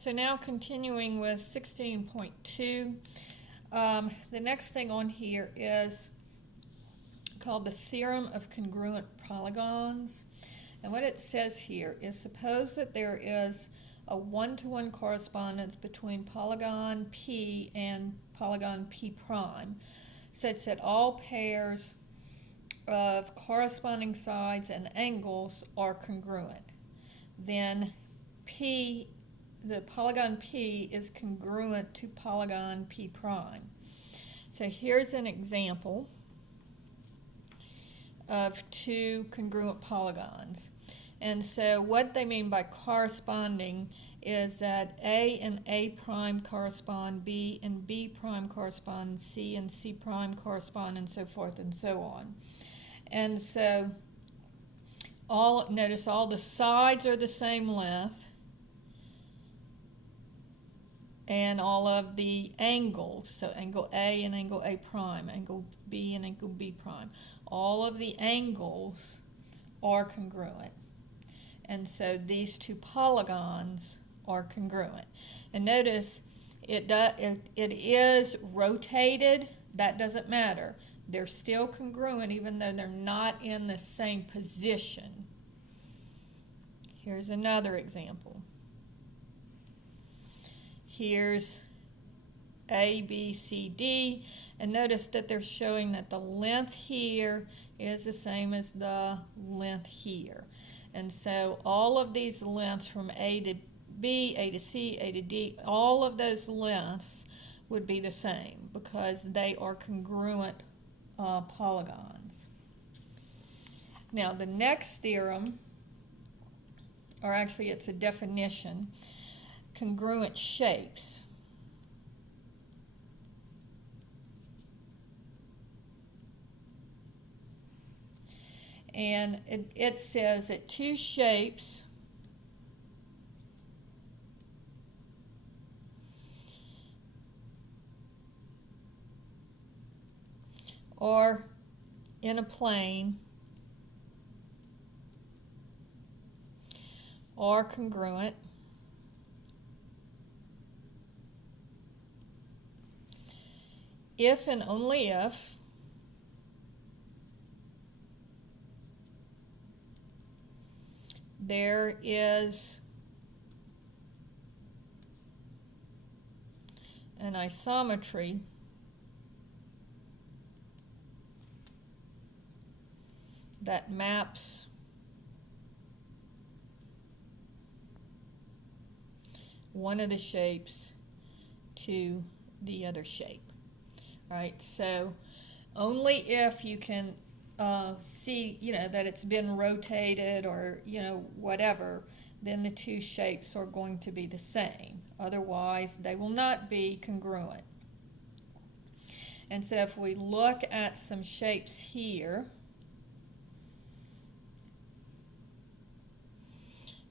So now continuing with 16.2, the next thing on here is called the theorem of congruent polygons. And what it says here is, suppose that there is a one-to-one correspondence between polygon P and polygon P prime, such that all pairs of corresponding sides and angles are congruent. Then the polygon P is congruent to polygon P prime. So here's an example of two congruent polygons. And so what they mean by corresponding is that A and A prime correspond, B and B prime correspond, C and C prime correspond, and so forth and so on. And so notice all the sides are the same length, and all of the angles, so angle A and angle A prime, angle B and angle B prime, all of the angles are congruent. And so these two polygons are congruent. And notice it is rotated. That doesn't matter. They're still congruent even though they're not in the same position. Here's another example. Here's A, B, C, D, and notice that they're showing that the length here is the same as the length here. And so all of these lengths from A to B, A to C, A to D, all of those lengths would be the same because they are congruent polygons. Now the next theorem, or actually it's a definition, congruent shapes. And it says that two shapes are in a plane are congruent if and only if there is an isometry that maps one of the shapes to the other shape. All right, so only if you can see, that it's been rotated or, whatever, then the two shapes are going to be the same. Otherwise, they will not be congruent. And so if we look at some shapes here,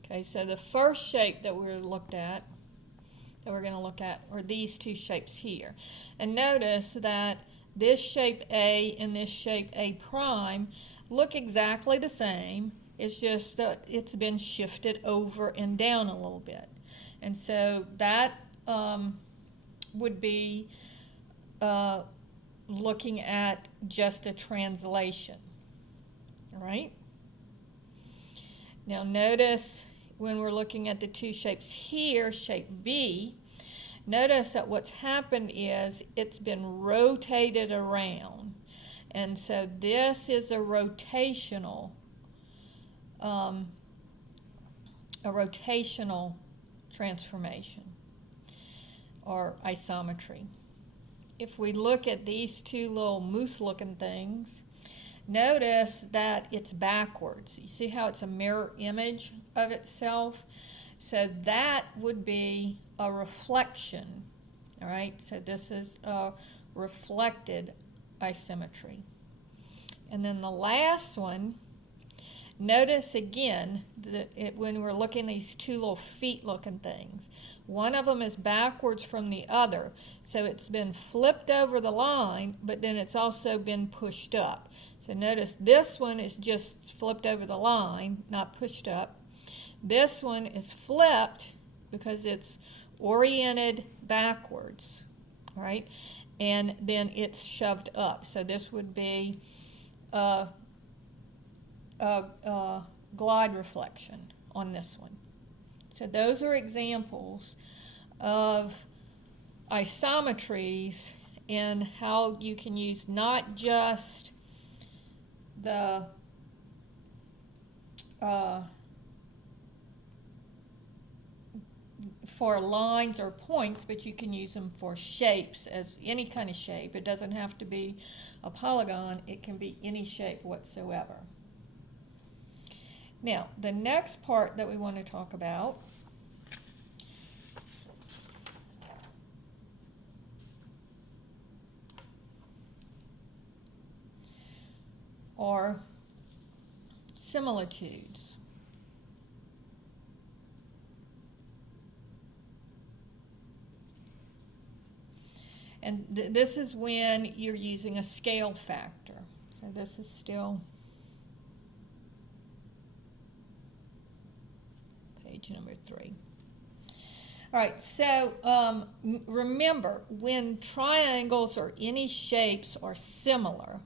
okay, so the first shape that we're going to look at are these two shapes here. And notice that this shape A and this shape A prime look exactly the same. It's just that it's been shifted over and down a little bit. And so that would be looking at just a translation. All right? Now notice when we're looking at the two shapes here, shape B, notice that what's happened is it's been rotated around. And so this is a rotational transformation or isometry. If we look at these two little moose-looking things, notice that it's backwards. You see how it's a mirror image of itself? So that would be a reflection, all right? So this is a reflected isometry. And then the last one, notice again, when we're looking at these two little feet-looking things, one of them is backwards from the other. So it's been flipped over the line, but then it's also been pushed up. So notice this one is just flipped over the line, not pushed up. This one is flipped because it's oriented backwards, right? And then it's shoved up. So this would be a glide reflection on this one. So those are examples of isometries and how you can use not just the for lines or points, but you can use them for shapes, as any kind of shape. It doesn't have to be a polygon, it can be any shape whatsoever. Now, the next part that we want to talk about are similitudes. And this is when you're using a scale factor. So this is still page number 3. All right, so remember, when triangles or any shapes are similar,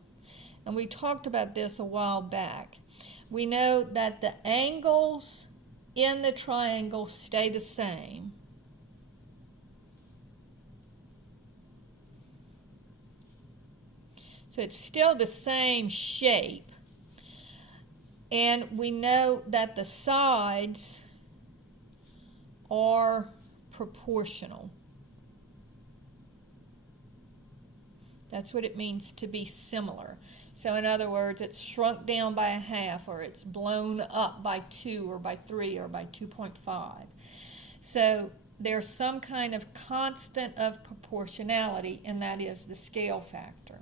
and we talked about this a while back, we know that the angles in the triangle stay the same. So it's still the same shape. And we know that the sides are proportional. That's what it means to be similar. So in other words, it's shrunk down by a half, or it's blown up by 2 or by 3 or by 2.5. So there's some kind of constant of proportionality, and that is the scale factor.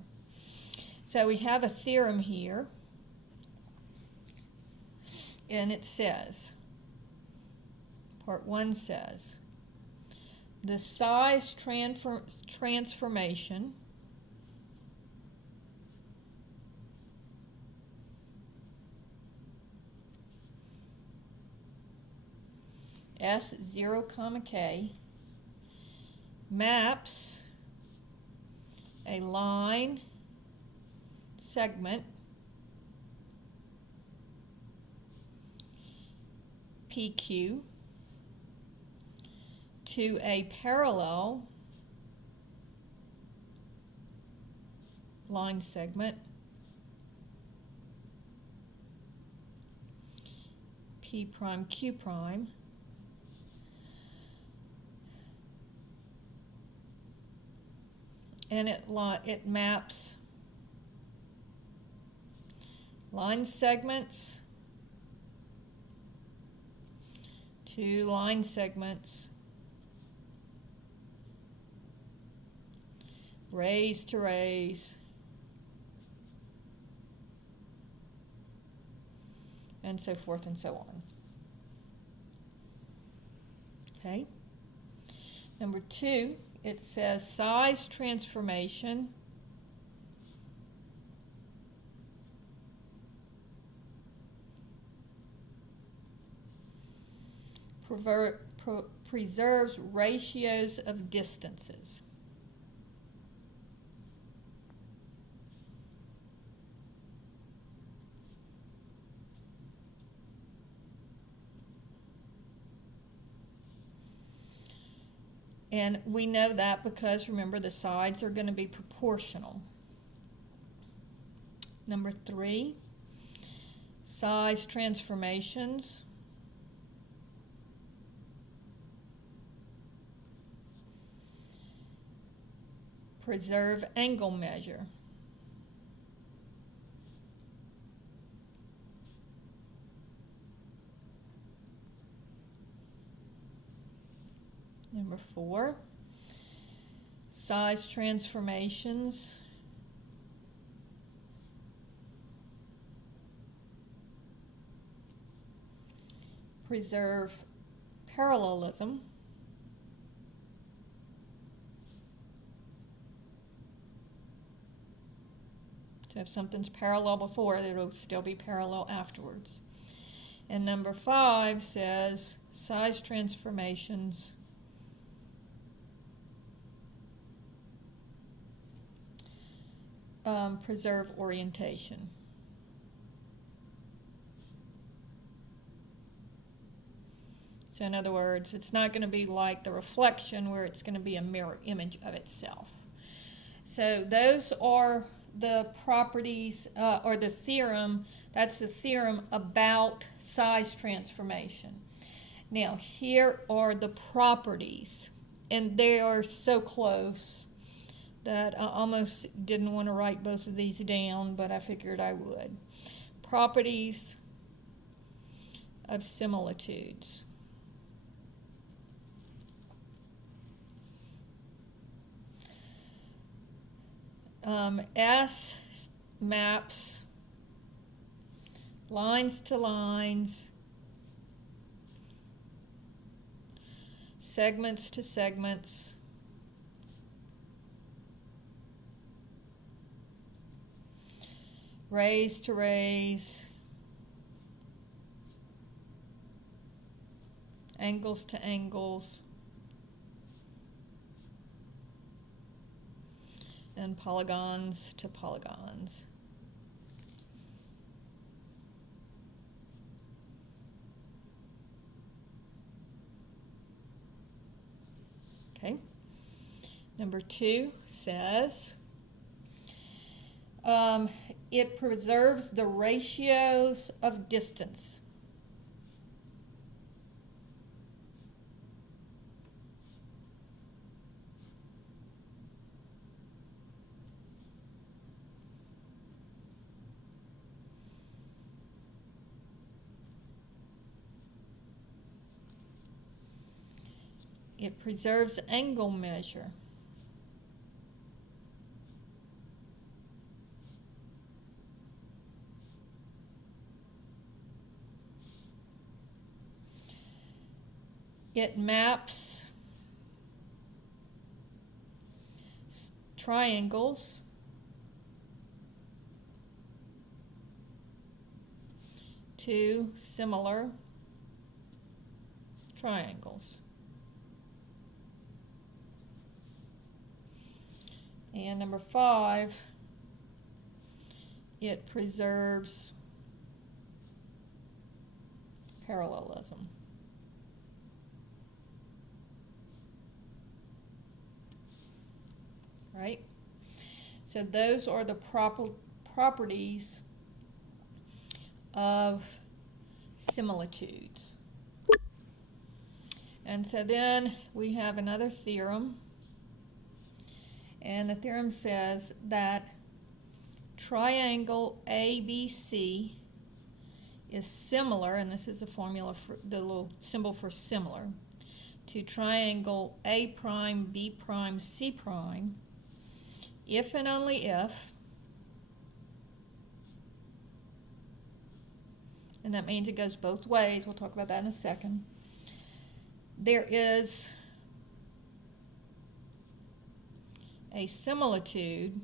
So we have a theorem here, and it says, part 1 says, the size transformation S0, K maps a line segment PQ to a parallel line segment P prime Q prime and it maps line segments to line segments, rays to rays, and so forth and so on. Okay. Number 2, it says size transformation preserves ratios of distances. And we know that because, remember, the sides are going to be proportional. Number 3, size transformations preserve angle measure. Number 4, size transformations preserve parallelism. So if something's parallel before, it'll still be parallel afterwards. And number 5 says size transformations preserve orientation. So in other words, it's not going to be like the reflection where it's going to be a mirror image of itself. So those are the properties, or the theorem. That's the theorem about size transformation. Now here are the properties, and they are so close that I almost didn't want to write both of these down, but I figured I would. Properties of similitudes. S maps lines to lines, segments to segments, rays to rays, angles to angles, and polygons to polygons. Okay. Number 2 says it preserves the ratios of distance. It preserves angle measure. It maps triangles to similar triangles. And number 5, it preserves parallelism. Right? So those are the properties of similitudes. And so then we have another theorem. And the theorem says that triangle ABC is similar, and this is a formula for the little symbol for similar, to triangle A prime, B prime, C prime, if and only if, and that means it goes both ways. We'll talk about that in a second. There is a similitude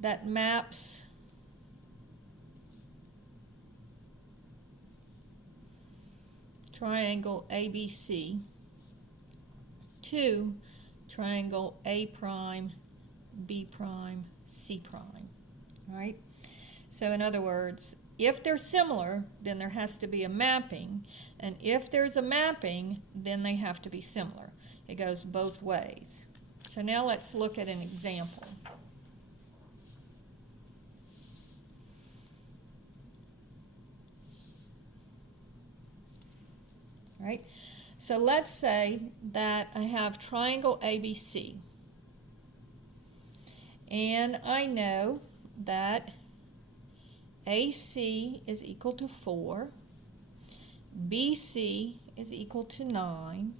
that maps triangle ABC to triangle A prime, B prime, C prime. All right? So in other words, if they're similar, then there has to be a mapping, and if there's a mapping, then they have to be similar. It goes both ways. So now let's look at an example. All right? So let's say that I have triangle ABC, and I know that AC is equal to 4, BC is equal to 9,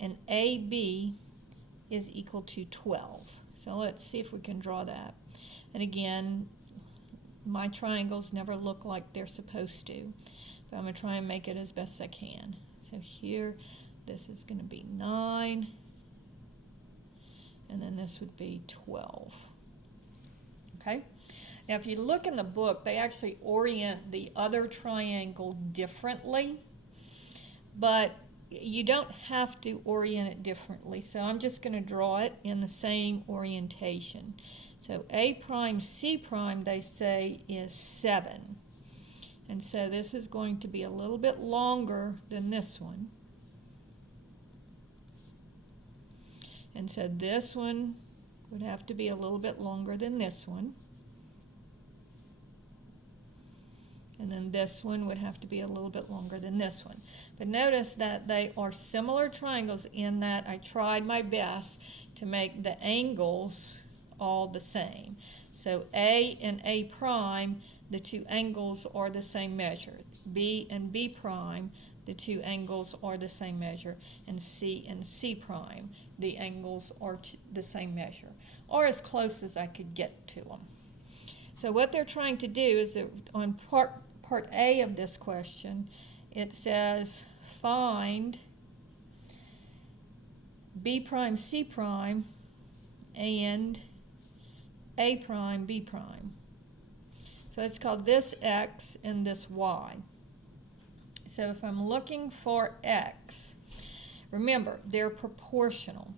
and AB is equal to 12. So let's see if we can draw that. And again, my triangles never look like they're supposed to, but I'm going to try and make it as best I can. So here, this is going to be 9, and then this would be 12. okay? Now, if you look in the book, they actually orient the other triangle differently, but you don't have to orient it differently. So I'm just going to draw it in the same orientation. So A prime, C prime, they say, is 7. And so this is going to be a little bit longer than this one. And so this one would have to be a little bit longer than this one. And then this one would have to be a little bit longer than this one. But notice that they are similar triangles in that I tried my best to make the angles all the same. So A and A prime, the two angles are the same measure. B and B prime, the two angles are the same measure. And C prime, the angles are the same measure, or as close as I could get to them. So what they're trying to do is that on part A of this question, it says find B prime, C prime, and A prime, B prime. So it's called this X and this Y. So if I'm looking for X, remember, they're proportional.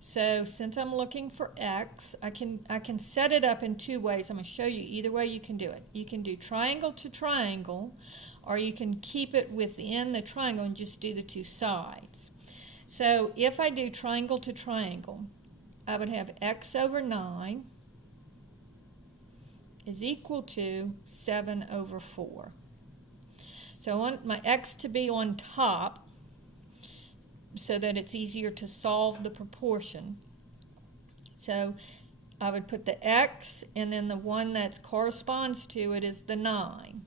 So since I'm looking for X, I can set it up in two ways. I'm going to show you either way you can do it. You can do triangle to triangle, or you can keep it within the triangle and just do the two sides. So if I do triangle to triangle, I would have X over 9 is equal to 7 over 4. So I want my X to be on top so that it's easier to solve the proportion. So I would put the X, and then the one that corresponds to it is the 9.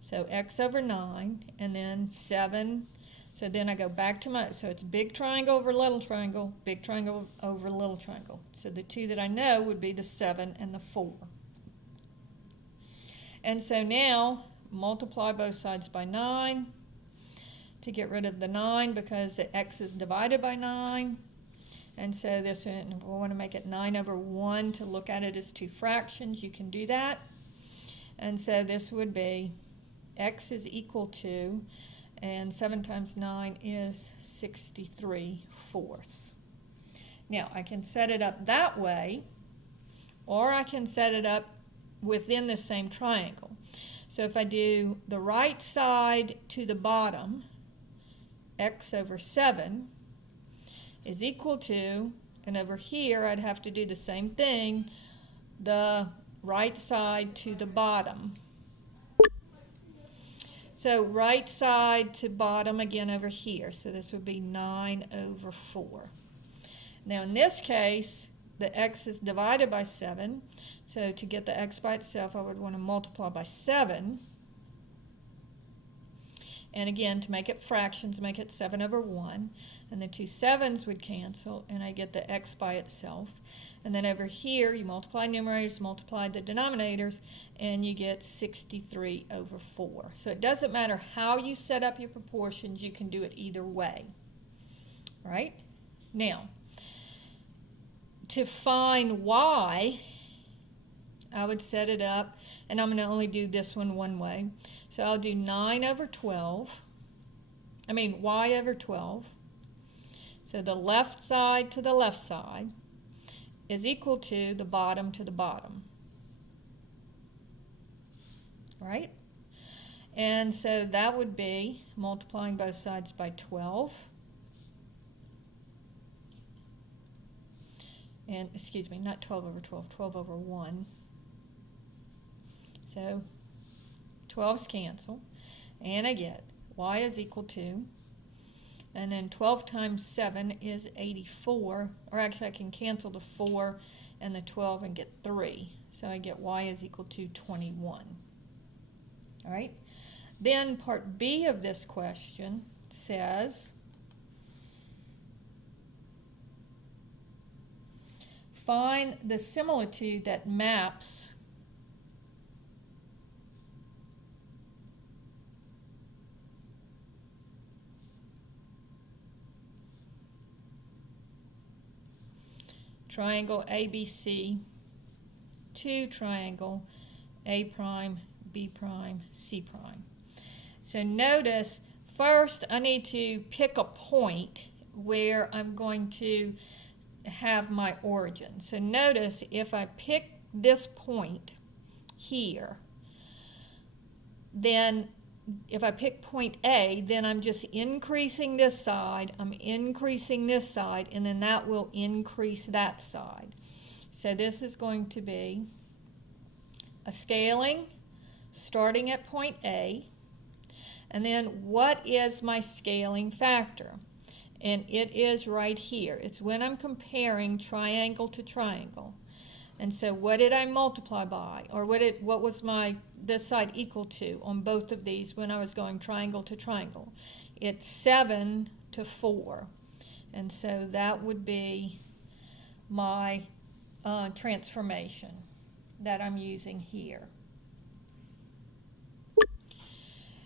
So X over 9, and then 7. So then I go back to so it's big triangle over little triangle, big triangle over little triangle. So the two that I know would be the 7 and the 4. And so now multiply both sides by 9 to get rid of the 9 because the X is divided by 9. And so this, if we want to make it 9 over 1 to look at it as two fractions, you can do that. And so this would be X is equal to, and 7 times 9 is 63/4. Now I can set it up that way, or I can set it up within the same triangle. So if I do the right side to the bottom, X over 7 is equal to, and over here I'd have to do the same thing, the right side to the bottom. So right side to bottom again over here. So this would be 9 over 4. Now in this case, the X is divided by 7. So to get the X by itself, I would want to multiply by 7. And again, to make it fractions, make it 7 over 1. And the two 7s would cancel, and I get the X by itself. And then over here, you multiply numerators, multiply the denominators, and you get 63 over 4. So it doesn't matter how you set up your proportions, you can do it either way. All right? Now, to find Y, I would set it up, and I'm going to only do this one way. So I'll do y over 12. So the left side to the left side is equal to the bottom to the bottom. Right? And so that would be multiplying both sides by 12. And, excuse me, not 12 over 12, 12 over 1. So 12's cancel, and I get Y is equal to, and then 12 times 7 is 84, or actually I can cancel the 4 and the 12 and get 3. So I get Y is equal to 21. All right? Then part B of this question says, find the similitude that maps triangle ABC to triangle A prime, B prime, C prime. So notice, first I need to pick a point where I'm going to have my origin. So notice if I pick this point here, then if I pick point A, then I'm just increasing this side, I'm increasing this side, and then that will increase that side. So this is going to be a scaling starting at point A, and then what is my scaling factor? And it is right here. It's when I'm comparing triangle to triangle. And so what did I multiply by? Or what was this side equal to on both of these when I was going triangle to triangle? It's 7 to 4. And so that would be my transformation that I'm using here.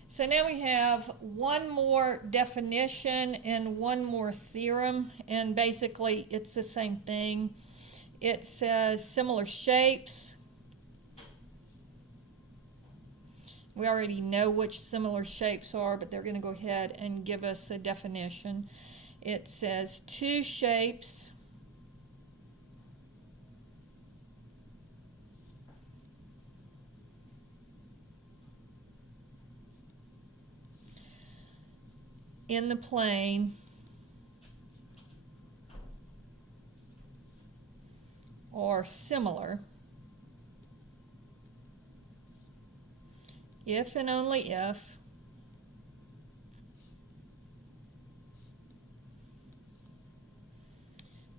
So now we have one more definition and one more theorem, and basically it's the same thing. It says similar shapes. We already know which similar shapes are, but they're going to go ahead and give us a definition. It says two shapes in the plane are similar if and only if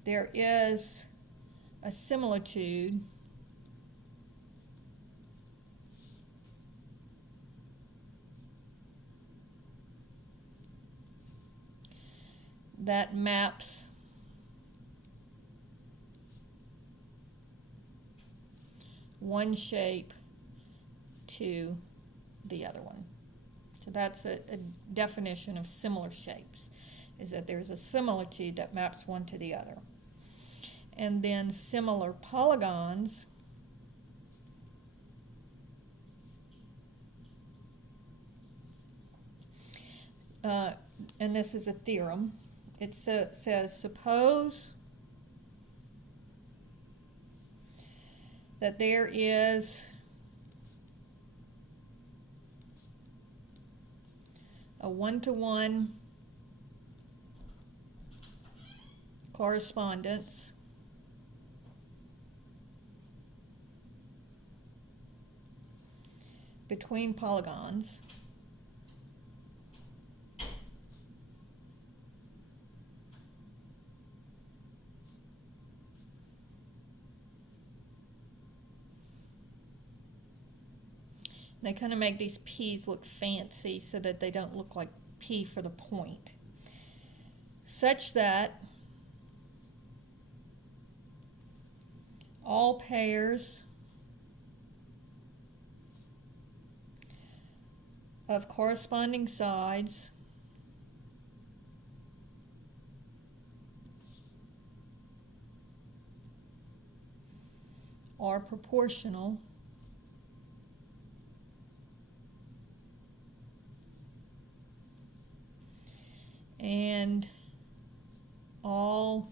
there is a similitude that maps one shape to the other one. So that's a definition of similar shapes, is that there's a similitude that maps one to the other. And then similar polygons and this is a theorem. It says suppose that there is a one-to-one correspondence between polygons They kind of make these P's look fancy so that they don't look like P for the point. Such that all pairs of corresponding sides are proportional and all